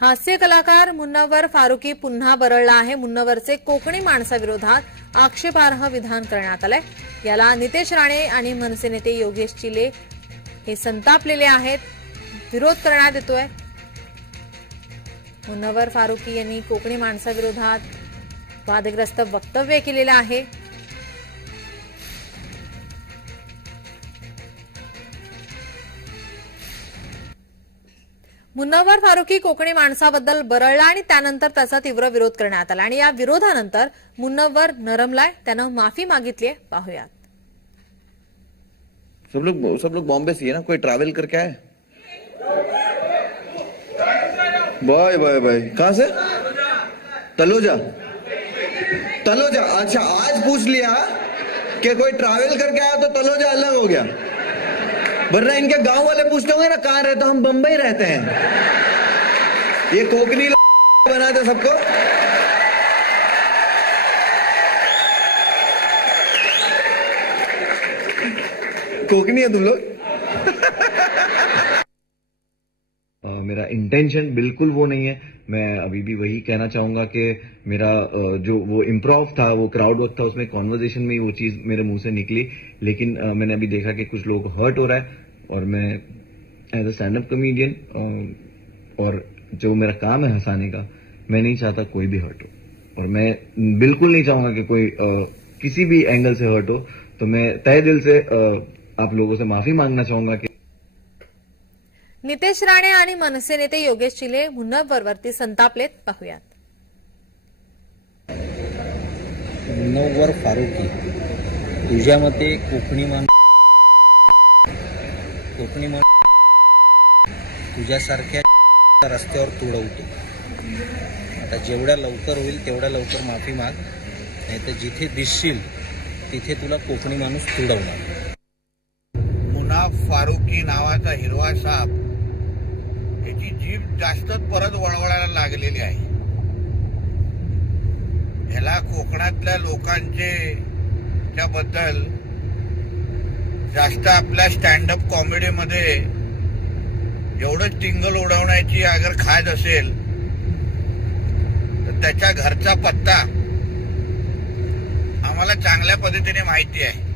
हास्य कलाकार मुन्नवर फारुकी पुन्हा बरळला आहे। मुन्नवरचे कोकणी माणसाविरोधात आक्षेपार्ह विधान करण्यात आलंय। याला नितेश राणे आणि मनसे नेते योगेश चिले हे संतापलेले आहेत, विरोध करण्यात येतोय। मुन्नवर फारुकी यांनी कोकणी माणसाविरोधात वादग्रस्त वक्तव्य केलेलं आहे। मुन्नवर फारुकी कोकणी माणसाबद्दल बरळला आणि त्यानंतर त्याचा तीव्र विरोध करण्यात आला आणि या विरोधानंतर मुन्नवर नरमलाय, त्यानं माफी मागितली। पाहूयात। सब लोग बॉम्बे से है ना, कोई ट्रैवल करके आए? Bye bye bye. कहां से? तलोजा। तलोजा, अच्छा आज पूछ लिया कि कोई ट्रैवल करके आया तो तलोजा अलग हो गया, वरना इनके गांव वाले पूछते होंगे ना कहां रहते हो, हम बंबई रहते हैं। ये कोकनी बनाते सबको। कोकनी है तुम लोग। मेरा इंटेंशन बिल्कुल वो नहीं है। मैं अभी भी वही कहना चाहूंगा कि मेरा जो वो इम्प्रोव था, वो क्राउड वर्क था, उसमें कॉन्वर्जेशन में वो चीज मेरे मुंह से निकली। लेकिन मैंने अभी देखा कि कुछ लोग हर्ट हो रहा है और मैं as a stand up comedian और जो मेरा काम है हंसाने का, मैं नहीं चाहता कोई भी हर्ट हो, और मैं बिल्कुल नहीं चाहूंगा कि कोई किसी भी एंगल से हर्ट हो। तो मैं तहे दिल से आप लोगों से माफी मांगना चाहूंगा कि नितेश राणे आणि मनसे नेते योगेश चिले मुन्नवरवरती संतापलेत। पाहूयात। मुन्नवर फारुकी, तुझ्या मते कोकणी तुझ्यासारख्या रस्त्यावर तुडवतो। आता जेवढ्या लवकर होईल तेवढ्या लवकर माफी माग, नाहीतर जिथे दिसशील तिथे तुला कोकणी माणूस तुडवणार। मुन्नवर फारुकी नावाचा हिरवा साप, त्याची जीभ जास्तच परत वळवळायला लागलेली आहे। याला कोकणातल्या लोकांचे त्याबद्दल जास्त आपल्या स्टँडअप कॉमेडीमध्ये एवढं टिंगल उडवण्याची अगर खाज असेल तर त्याच्या घरचा पत्ता आम्हाला चांगल्या पद्धतीने माहिती आहे।